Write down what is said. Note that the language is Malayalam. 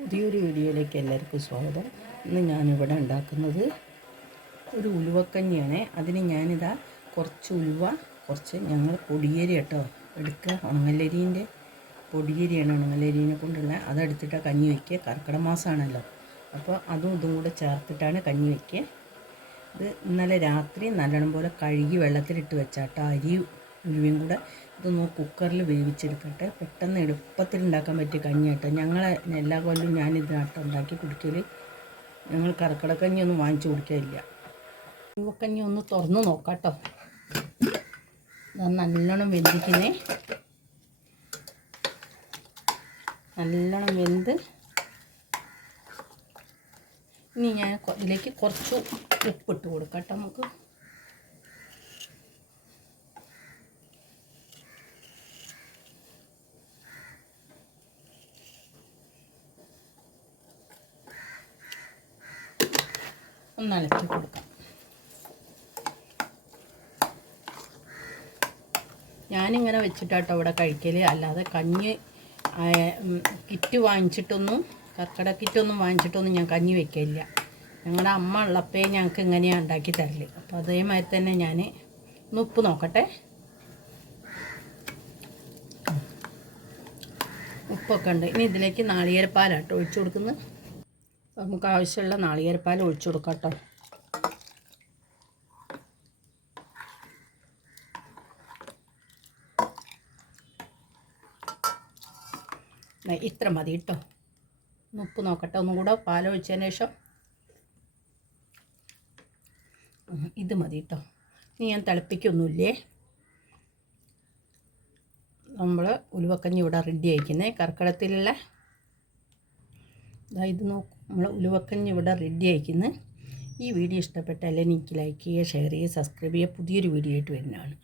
പുതിയൊരു വീഡിയോയിലേക്ക് എല്ലാവർക്കും സ്വാഗതം. ഇന്ന് ഞാനിവിടെ ഉണ്ടാക്കുന്നത് ഒരു ഉലുവക്കഞ്ഞിയാണ്. അതിന് ഞാനിതാ കുറച്ച് ഉലുവ കുറച്ച് ഞങ്ങൾ പൊടിയേരി കേട്ടോ എടുക്കുക. ഉണങ്ങല്ലരീന്റെ പൊടിയേരിയാണ് ഉണങ്ങല്ലരീനെ കൊണ്ടുള്ള. അതെടുത്തിട്ടാണ് കഞ്ഞി വയ്ക്കുക. കർക്കിടക മാസമാണല്ലോ. അപ്പോൾ അതും ഇതും കൂടെ ചേർത്തിട്ടാണ് കഞ്ഞി വയ്ക്കുക. ഇത് ഇന്നലെ രാത്രി നല്ലോണം പോലെ കഴുകി വെള്ളത്തിലിട്ട് വെച്ചാട്ടോ അരി ഉലുവയും കൂടെ ഇതൊന്ന് കുക്കറിൽ വേവിച്ചെടുക്കട്ടെ. പെട്ടെന്ന് എളുപ്പത്തിൽ ഉണ്ടാക്കാൻ പറ്റിയ കഞ്ഞി കേട്ടോ ഞങ്ങളെ എല്ലാ കൊല്ലവും ഇതിനകത്ത് ഉണ്ടാക്കി കുടിക്കൽ ഞങ്ങൾ കറക്കടക്കഞ്ഞി ഒന്നും വാങ്ങിച്ചു കുടിക്കാനില്ല കഞ്ഞി ഒന്ന് തുറന്ന് ഇത് നല്ലോണം വെന്തിക്കുന്നേ നല്ലോണം വെന്ത് ഇനി ഞാൻ ഇതിലേക്ക് കുറച്ച് ഉപ്പിട്ട് കൊടുക്കാം കേട്ടോ നമുക്ക്. ഒന്ന് ഇളക്കി കൊടുക്കാം. ഞാനിങ്ങനെ വെച്ചിട്ടാട്ടോ ഇവിടെ കഴിക്കൽ അല്ലാതെ കഞ്ഞി കിറ്റ് വാങ്ങിച്ചിട്ടൊന്നും കർക്കിടക കിറ്റൊന്നും വാങ്ങിച്ചിട്ടൊന്നും ഞാൻ കഞ്ഞി വെക്കില്ല ഞങ്ങളുടെ അമ്മ ഉള്ളപ്പേ ഞങ്ങൾക്ക് ഇങ്ങനെയാണ് ഉണ്ടാക്കി തരൽ. അപ്പോൾ അതേമാതിരി തന്നെ ഞാൻ ഉപ്പ് നോക്കട്ടെ. ഉപ്പൊക്കെ ഉണ്ട്. ഇനി ഇതിലേക്ക് നാളികേരപ്പാലാട്ടോ ഒഴിച്ചു കൊടുക്കുന്നത്. നമുക്ക് ആവശ്യമുള്ള നാളികേരപ്പാൽ ഒഴിച്ചു കൊടുക്കാം കേട്ടോ. ഇത്ര മതി കേട്ടോ. ഉപ്പ് നോക്കട്ടെ. ഒന്നും കൂടെ പാലൊഴിച്ചതിന് ശേഷം ഇത് മതി കേട്ടോ. ഇനി ഞാൻ തിളപ്പിക്കൊന്നുമില്ലേ? നമ്മൾ ഉലുവക്കഞ്ഞി ഇവിടെ റെഡി ആയിരിക്കുന്നത് കർക്കിടത്തിലുള്ള ഇത് നോക്കൂ. നമ്മൾ ഉലുവക്കഞ്ഞ് ഇവിടെ റെഡി ആയിരിക്കുന്നത് ഈ വീഡിയോ ഇഷ്ടപ്പെട്ടാൽ എനിക്ക് ലൈക്ക് ചെയ്യുക ഷെയർ ചെയ്യുക സബ്സ്ക്രൈബ് ചെയ്യുക. പുതിയൊരു വീഡിയോ ആയിട്ട് വരുന്നതാണ്.